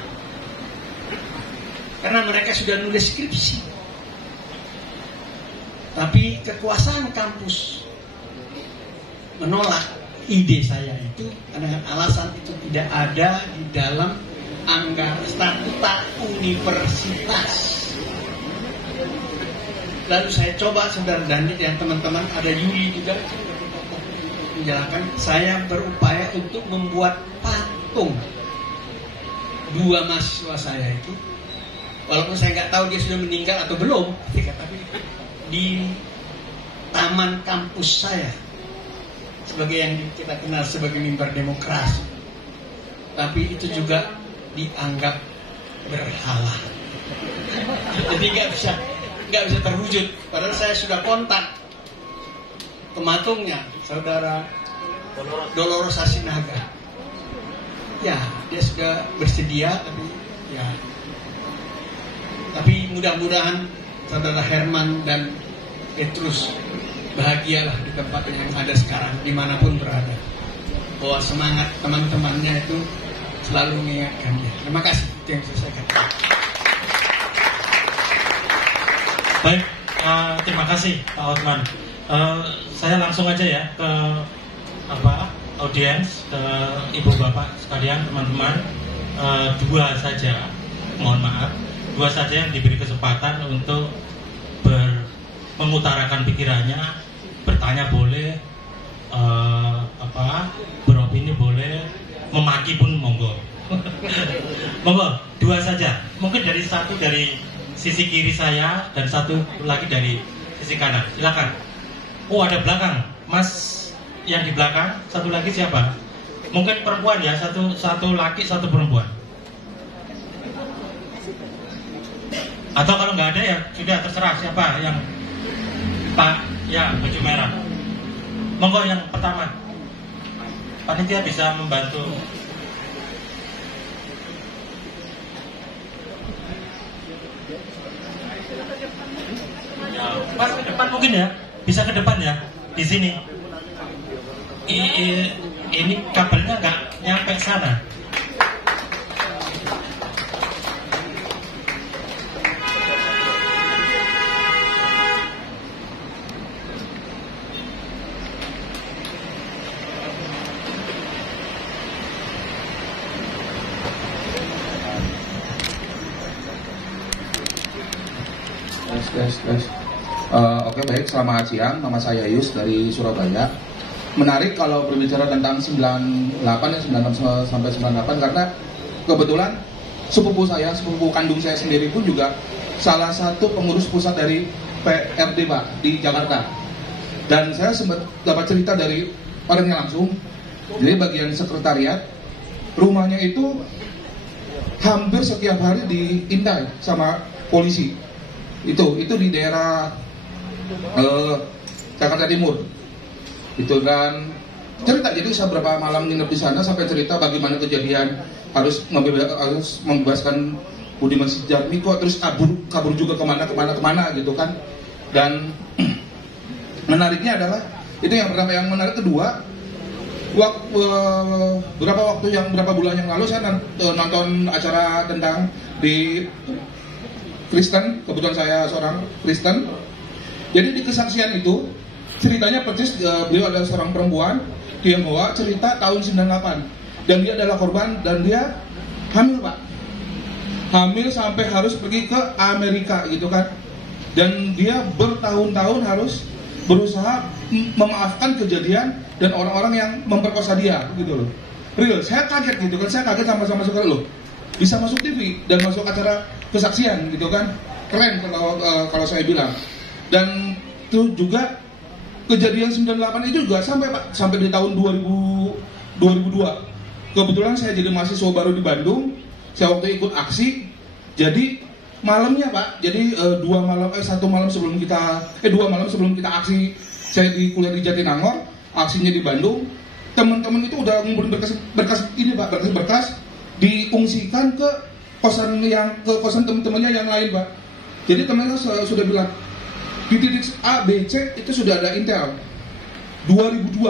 karena mereka sudah nulis skripsi, tapi kekuasaan kampus menolak ide saya itu dengan alasan itu tidak ada di dalam anggaran statuta universitas. Lalu saya coba saudara Dandi dan teman-teman, ada Yuli juga, menjalankan, saya berupaya untuk membuat patung dua mahasiswa saya itu, walaupun saya nggak tahu dia sudah meninggal atau belum, tapi di taman kampus saya, sebagai yang kita kenal sebagai mimbar demokrasi. Tapi itu juga dianggap berhala, jadi nggak bisa terwujud. Padahal saya sudah kontak pematungnya, saudara Dolores Asinaga. Ya, dia sudah bersedia, tapi mudah-mudahan saudara Herman dan Petrus bahagialah di tempat yang ada sekarang, dimanapun berada, bahwa semangat teman-temannya itu selalu mengingatkan dia. Terima kasih, itu yang bisa saya katakan. Baik, terima kasih Pak Hotman. Saya langsung aja ya ke audiens, ke ibu bapak sekalian, teman-teman. Dua saja, mohon maaf, dua saja yang diberi kesempatan untuk mengutarakan pikirannya, bertanya boleh, beropini boleh, memaki pun monggo. Monggo, dua saja. Mungkin satu dari sisi kiri saya dan satu lagi dari sisi kanan. Silakan. Oh, ada belakang, Mas yang di belakang. Satu lagi siapa? Mungkin perempuan ya, satu laki, satu perempuan. Atau kalau nggak ada ya sudah terserah siapa yang Pak ya baju merah. Monggo yang pertama. Panitia bisa membantu. Ya, Mas ke depan mungkin ya, bisa ke depan ya, di sini. Ini kabelnya nggak nyampe sana. Oke, baik, selamat siang. Nama saya Yus dari Surabaya. Menarik kalau berbicara tentang 98 ya, 96 sampai 98, karena kebetulan sepupu kandung saya sendiri pun juga salah satu pengurus pusat dari PRD Pak di Jakarta. Dan saya sempat dapat cerita dari orangnya langsung. Jadi bagian sekretariat, rumahnya itu hampir setiap hari diintai sama polisi. Itu di daerah Jakarta Timur. Itu, dan cerita, jadi saya berapa malam nginep di sana sampai cerita bagaimana kejadian harus membebaskan Budiman Sujatmiko, terus kabur juga kemana gitu kan. Dan menariknya adalah itu yang pertama. Yang menarik kedua, berapa bulan yang lalu saya nonton acara tentang di Kristen, kebetulan saya seorang Kristen. Jadi di kesaksian itu ceritanya persis, beliau adalah seorang perempuan, dia bawa cerita tahun 98 dan dia adalah korban dan dia hamil Pak, hamil sampai harus pergi ke Amerika gitu kan, dan dia bertahun-tahun harus berusaha memaafkan kejadian dan orang-orang yang memperkosa dia gitu loh. Real, saya kaget gitu kan, saya kaget sama-sama sekali loh, bisa masuk TV dan masuk acara kesaksian gitu kan, keren kalau saya bilang. Dan itu juga kejadian 98 itu juga sampai di tahun 2002. Kebetulan saya jadi mahasiswa baru di Bandung, saya waktu ikut aksi. Jadi malamnya Pak, jadi 2 malam sebelum kita aksi, saya di kuliah di Jatinangor, aksinya di Bandung. Teman-teman itu udah ngumpulin berkas ini Pak, berkas diungsikan ke kosan teman-temannya yang lain Pak. Jadi teman-teman sudah bilang di titik A, B, C itu sudah ada intel 2002.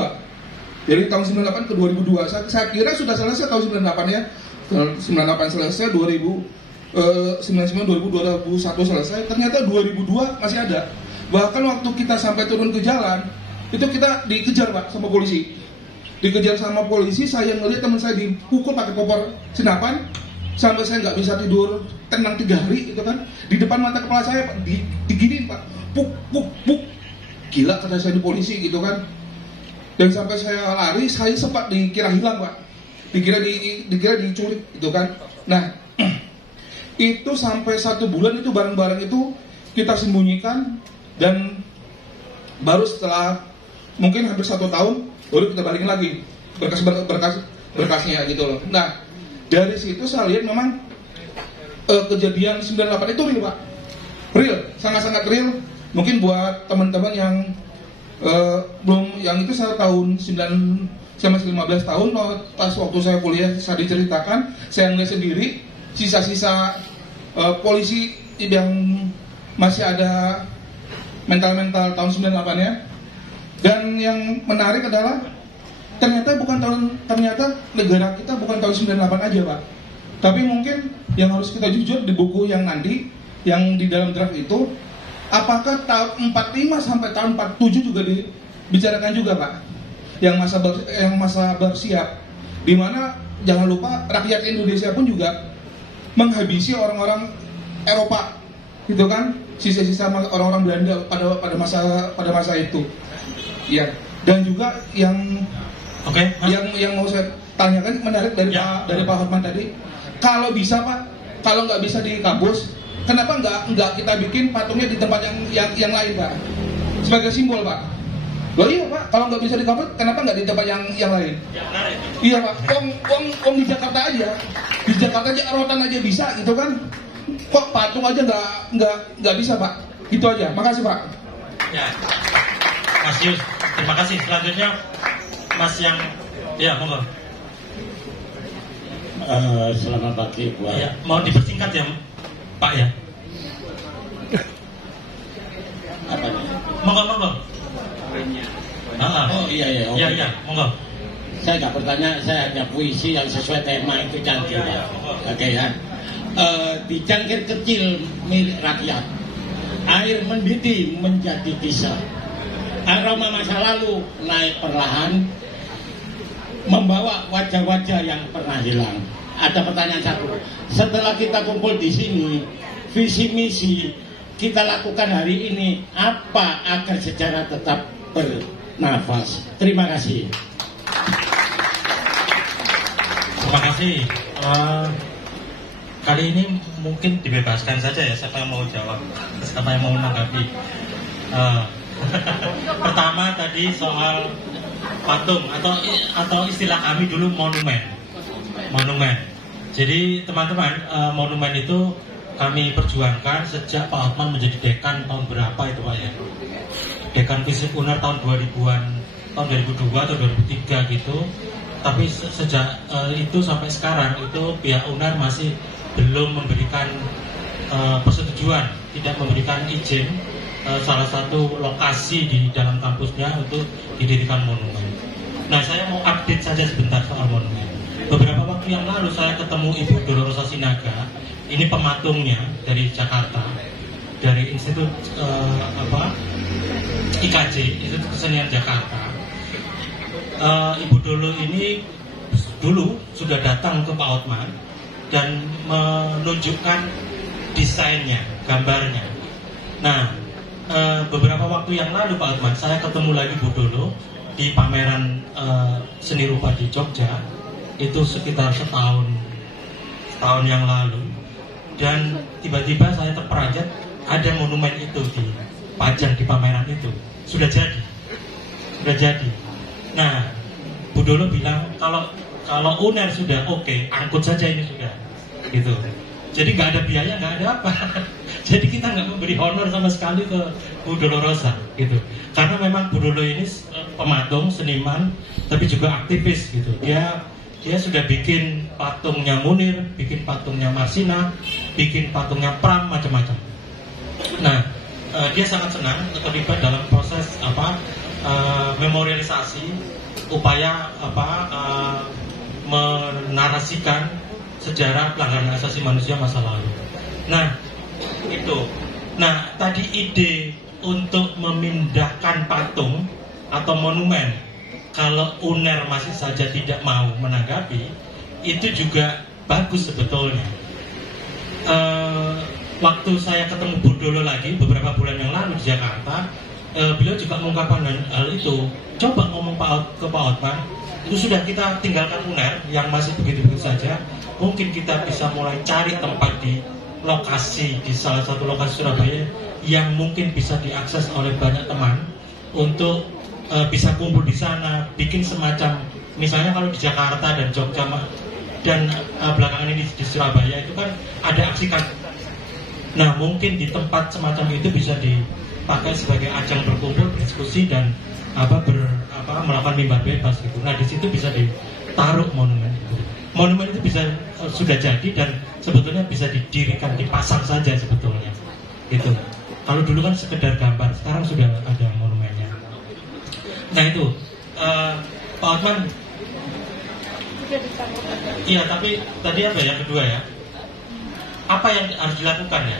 Dari tahun 98 ke 2002. Saya kira sudah selesai tahun 98 ya. 98 selesai, 99, 2000, 2001 selesai. Ternyata 2002 masih ada. Bahkan waktu kita sampai turun ke jalan, itu kita dikejar Pak sama polisi. Dikejar sama polisi, saya ngelihat teman saya dipukul pakai kompor senapan sampai saya nggak bisa tidur tenang 3 hari itu kan. Di depan mata kepala saya Pak, diginiin Pak. Puk. Gila kata saya di polisi gitu kan. Dan sampai saya lari, saya sempat dikira hilang, Pak. Dikira diculik gitu kan. Nah, itu sampai 1 bulan itu barang-barang itu kita sembunyikan, dan baru setelah mungkin hampir 1 tahun baru kita balikin lagi berkasnya gitu loh. Nah, dari situ saya lihat memang kejadian 98 itu real, Pak. Real, sangat-sangat real. Mungkin buat teman-teman yang belum, yang itu saya tahun 9, saya masih 15 tahun, pas waktu saya kuliah saya diceritakan, saya ngeliat sendiri sisa-sisa polisi yang masih ada mental-mental tahun 98 ya. Dan yang menarik adalah ternyata negara kita bukan tahun 98 aja, Pak. Tapi mungkin yang harus kita jujur di buku yang nanti, yang di dalam draft itu, apakah tahun 45 sampai tahun 47 juga dibicarakan juga, Pak? Yang masa bersiap, di mana jangan lupa rakyat Indonesia pun juga menghabisi orang-orang Eropa, gitu kan? Sisa-sisa orang-orang Belanda pada masa itu. Ya, dan juga yang mau saya tanyakan menarik dari Pak Hotman tadi, kalau bisa, Pak, kalau nggak bisa di kampus, kenapa nggak kita bikin patungnya di tempat yang lain, Pak? Sebagai simbol, Pak. Loh iya, Pak, kalau nggak bisa di kampus, kenapa nggak di tempat yang lain? Iya, Pak. Wong di Jakarta aja, rotan aja bisa, gitu kan? Kok patung aja nggak bisa, Pak? Gitu aja. Makasih, Pak. Ya, Mas Yus, terima kasih. Selanjutnya Mas yang, ya, monggo. Selamat pagi buat. Ya, mau dipersingkat ya, Pak ya. Apa nih? Monggo. Oh iya. Okay. Iya, monggo. Saya nggak bertanya, saya hanya puisi yang sesuai tema itu cangkir ya. Oke ya. Di cangkir kecil milik rakyat, air mendidih menjadi kisah. Aroma masa lalu naik perlahan, membawa wajah-wajah yang pernah hilang. Ada pertanyaan satu. Setelah kita kumpul di sini, visi misi kita lakukan hari ini apa agar sejarah tetap bernafas? Terima kasih. Terima kasih. Kali ini mungkin dibebaskan saja ya, siapa yang mau jawab, siapa yang mau menanggapi. Pertama tadi soal patung atau istilah kami dulu monumen. Jadi teman-teman, monumen itu kami perjuangkan sejak Pak Hotman menjadi dekan tahun berapa itu, Pak ya? Dekan Fisip UNER tahun 2000-an, tahun 2002 atau 2003 gitu. Tapi sejak itu sampai sekarang itu pihak UNER masih belum memberikan persetujuan, tidak memberikan izin salah satu lokasi di dalam kampusnya untuk didirikan monumen. Nah, saya mau update saja sebentar soal monumen. Beberapa waktu yang lalu saya ketemu Ibu Dolorosa Sinaga, ini pematungnya dari Jakarta, dari Institut IKJ, Institut Kesenian Jakarta. Ibu Dolo ini dulu sudah datang ke Pak Hotman dan menunjukkan desainnya, gambarnya. Nah, beberapa waktu yang lalu Pak Hotman, saya ketemu lagi Bu Dolo di pameran seni rupa di Jogja, itu sekitar setahun yang lalu, dan tiba-tiba saya terperanjat ada monumen itu dipajang di pameran itu, sudah jadi. Nah, Bu Dolo bilang kalau UNER sudah oke, angkut saja ini sudah, gitu. Jadi nggak ada biaya, nggak ada apa. Jadi kita nggak memberi honor sama sekali ke Bu Dolorosa, gitu. Karena memang Bu Dolo ini pematung, seniman, tapi juga aktivis, gitu. Dia sudah bikin patungnya Munir, bikin patungnya Marsina, bikin patungnya Pram, macam-macam. Nah, dia sangat senang terlibat dalam proses memorialisasi, upaya menarasikan sejarah pelanggaran asasi manusia masa lalu. Nah, itu. Nah, tadi ide untuk memindahkan patung atau monumen, kalau UNER masih saja tidak mau menanggapi, itu juga bagus sebetulnya. Waktu saya ketemu Bu Dolo lagi beberapa bulan yang lalu di Jakarta, beliau juga mengungkapkan hal itu. Coba ngomong ke Pak Hotman, itu sudah kita tinggalkan UNER yang masih begitu-begitu saja. Mungkin kita bisa mulai cari tempat di lokasi, di salah satu lokasi Surabaya yang mungkin bisa diakses oleh banyak teman untuk bisa kumpul di sana, bikin semacam, misalnya kalau di Jakarta dan Jogja dan belakangan ini di Surabaya itu kan ada aksi kan. Nah mungkin di tempat semacam itu bisa dipakai sebagai ajang berkumpul, berdiskusi dan melakukan mimbar bebas gitu. Nah di situ bisa ditaruh monumen itu. Monumen itu bisa sudah jadi dan sebetulnya bisa didirikan, dipasang saja sebetulnya gitu. Kalau dulu kan sekedar gambar, sekarang sudah ada monumennya. Nah itu Pak Hotman. Iya, tapi tadi apa yang kedua ya? Apa yang harus dilakukan ya?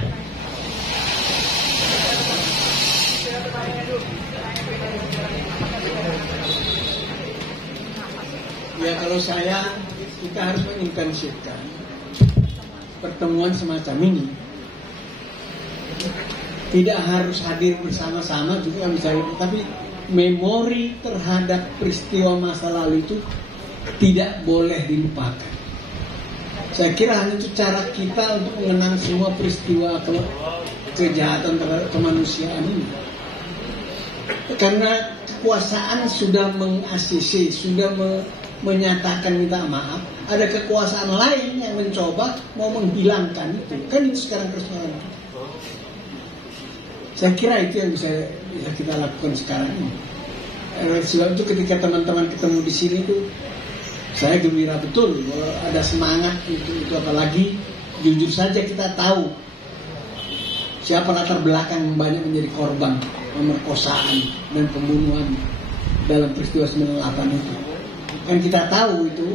Ya kalau kita harus mengintensifkan pertemuan semacam ini. Tidak harus hadir bersama-sama juga bisa, tapi memori terhadap peristiwa masa lalu itu tidak boleh dilupakan. Saya kira hanya itu cara kita untuk mengenang semua peristiwa kejahatan terhadap kemanusiaan ini. Karena kekuasaan sudah mengasisi, sudah menyatakan minta maaf, ada kekuasaan lain yang mencoba mau menghilangkan itu. Kan itu sekarang persoalan. Saya kira itu yang bisa kita lakukan sekarang ini. Sebab itu ketika teman-teman ketemu di sini itu saya gembira betul bahwa ada semangat itu apalagi jujur saja kita tahu siapa latar belakang banyak menjadi korban pemerkosaan dan pembunuhan dalam peristiwa 98 itu. Kan kita tahu itu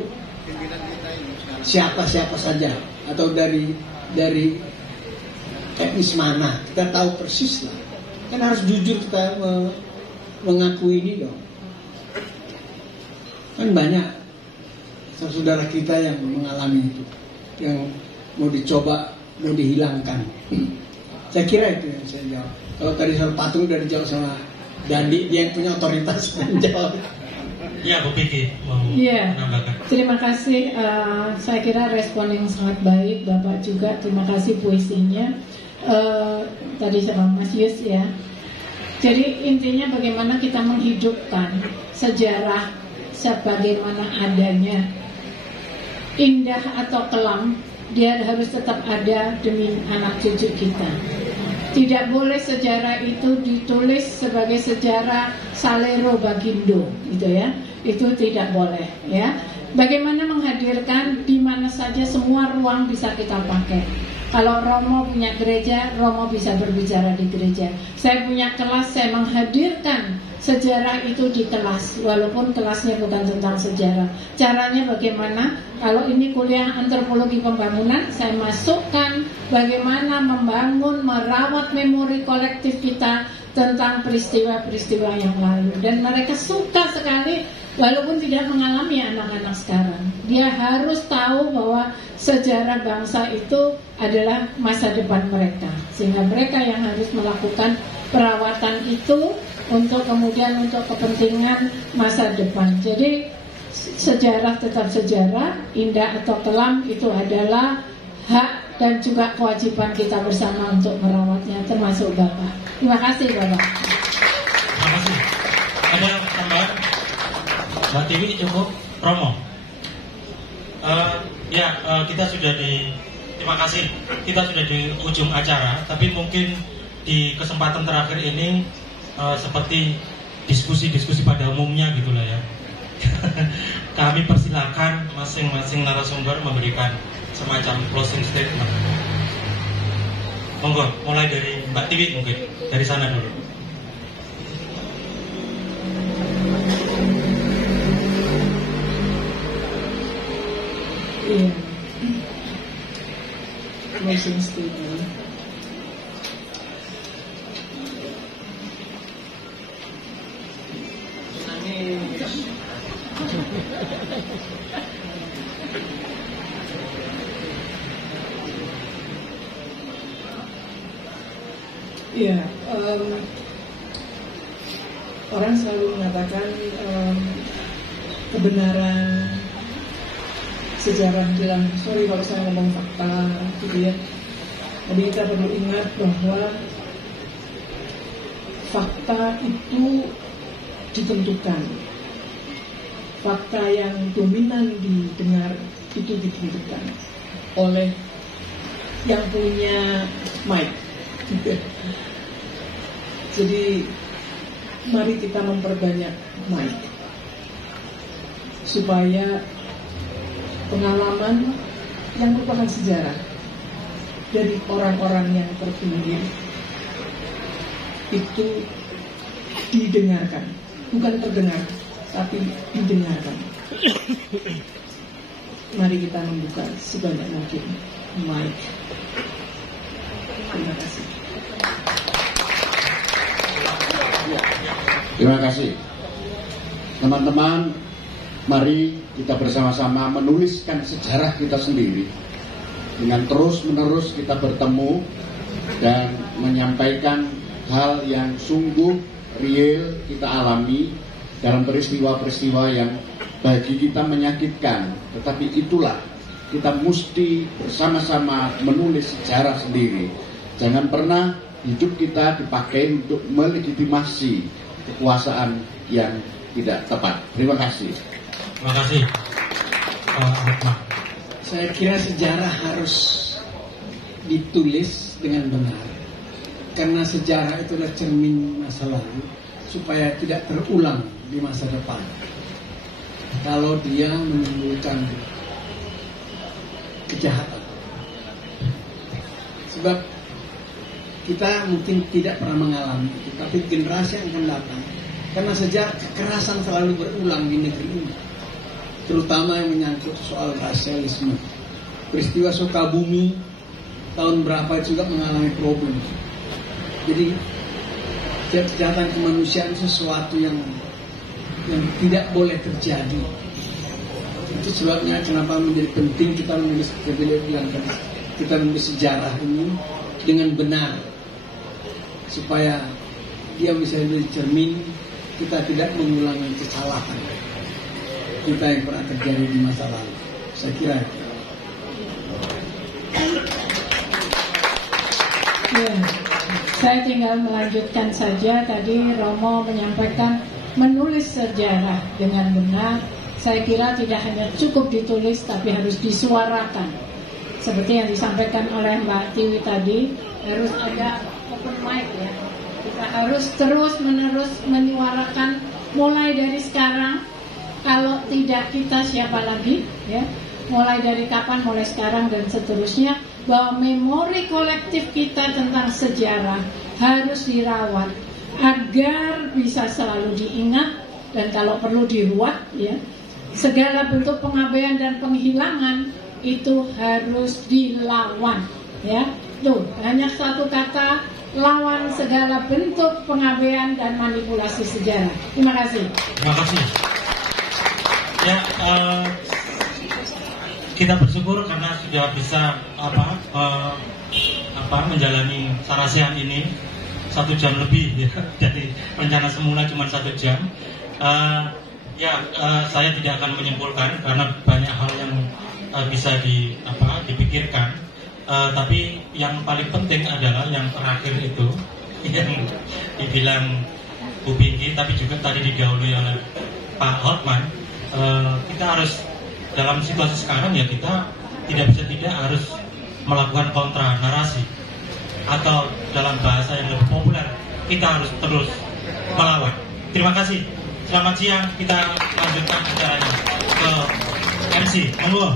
siapa-siapa saja atau dari etnis mana, kita tahu persis lah. Kan harus jujur kita mengakui ini dong. Kan banyak saudara kita yang mengalami itu, yang mau dicoba, mau dihilangkan. Saya kira itu yang saya jawab. Kalau tadi soal patung udah dijawab sama Dandi, dia yang punya otoritas menjawab. Ya, Bu Piki mau menambahkan. Terima kasih. Saya kira respon yang sangat baik, Bapak juga. Terima kasih puisinya. Tadi sama Mas Yus ya. Jadi intinya bagaimana kita menghidupkan sejarah sebagaimana adanya. Indah atau kelam, dia harus tetap ada demi anak cucu kita. Tidak boleh sejarah itu ditulis sebagai sejarah Salero Bagindo, gitu ya. Itu tidak boleh, ya. Bagaimana menghadirkan di mana saja semua ruang bisa kita pakai. Kalau Romo punya gereja, Romo bisa berbicara di gereja. Saya punya kelas, saya menghadirkan sejarah itu di kelas, walaupun kelasnya bukan tentang sejarah. Caranya bagaimana? Kalau ini kuliah antropologi pembangunan, saya masukkan bagaimana membangun, merawat memori kolektif kita tentang peristiwa-peristiwa yang lalu. Dan mereka suka sekali, walaupun tidak mengalami anak-anak sekarang. Dia harus tahu bahwa sejarah bangsa itu adalah masa depan mereka. Sehingga mereka yang harus melakukan perawatan itu untuk kemudian untuk kepentingan masa depan. Jadi sejarah tetap sejarah, indah atau kelam itu adalah hak dan juga kewajiban kita bersama untuk merawatnya, termasuk Bapak. Terima kasih Bapak. Terima kasih. Ada tambahan? Mbak Tiwi cukup? Romo? Kita sudah terima kasih. Kita sudah di ujung acara, tapi mungkin di kesempatan terakhir ini seperti diskusi-diskusi pada umumnya gitulah ya. Kami persilakan masing-masing narasumber memberikan semacam closing statement. Monggo, mulai dari Mbak Tiwi mungkin, dari sana dulu. Iya. Closing statement. Ya, orang selalu mengatakan kebenaran sejarah dalam sorry kalau saya ngomong fakta gitu ya. Jadi kita perlu ingat bahwa fakta itu ditentukan, fakta yang dominan didengar itu ditentukan oleh yang punya mic. Jadi mari kita memperbanyak mic supaya pengalaman yang merupakan sejarah dari orang-orang yang terpinggir itu didengarkan, bukan terdengar, tapi didengarkan. Mari kita membuka sebanyak mungkin mic. Terima kasih. Terima kasih. Teman-teman, mari kita bersama-sama menuliskan sejarah kita sendiri dengan terus-menerus kita bertemu dan menyampaikan hal yang sungguh real kita alami dalam peristiwa-peristiwa yang bagi kita menyakitkan. Tetapi itulah kita mesti bersama-sama menulis sejarah sendiri. Jangan pernah hidup kita dipakai untuk melegitimasi kekuasaan yang tidak tepat. Terima kasih. Terima kasih. Saya kira sejarah harus ditulis dengan benar, karena sejarah itu adalah cermin masa lalu supaya tidak terulang di masa depan. Kalau dia menimbulkan kejahatan, sebab kita mungkin tidak pernah mengalami itu, tapi generasi yang akan datang, karena sejarah kekerasan selalu berulang di negeri ini, terutama yang menyangkut soal rasialisme. Peristiwa Sukabumi tahun berapa itu juga mengalami problem. Jadi kejahatan kemanusiaan sesuatu yang tidak boleh terjadi. Itu sebabnya kenapa menjadi penting kita menulis, kita menulis sejarah ini dengan benar, supaya dia bisa menjadi cermin kita tidak mengulangi kesalahan kita yang pernah terjadi di masa lalu. Saya kira ya, saya tinggal melanjutkan saja. Tadi Romo menyampaikan menulis sejarah dengan benar. Saya kira tidak hanya cukup ditulis, tapi harus disuarakan. Seperti yang disampaikan oleh Mbak Tiwi tadi, harus ada open mic ya. Kita harus terus-menerus menyuarakan mulai dari sekarang. Kalau tidak kita siapa lagi ya? Mulai dari kapan, mulai sekarang dan seterusnya, bahwa memori kolektif kita tentang sejarah harus dirawat agar bisa selalu diingat, dan kalau perlu diruat ya. Segala bentuk pengabaian dan penghilangan itu harus dilawan ya. Tuh, hanya satu kata, lawan segala bentuk pengabaian dan manipulasi sejarah. Terima kasih. Terima kasih. Ya, kita bersyukur karena sudah bisa menjalani sarasian ini 1 jam lebih ya. Jadi rencana semula cuma 1 jam. Saya tidak akan menyimpulkan karena banyak hal yang bisa dipikirkan. Tapi yang paling penting adalah yang terakhir itu yang dibilang Bu Pinky, tapi juga tadi digauli oleh Pak Hotman. Kita harus dalam situasi sekarang ya, kita tidak harus melakukan kontra narasi, atau dalam bahasa yang lebih populer, kita harus terus melawan. Terima kasih. Selamat siang. Kita lanjutkan acaranya ke MC. Monggo.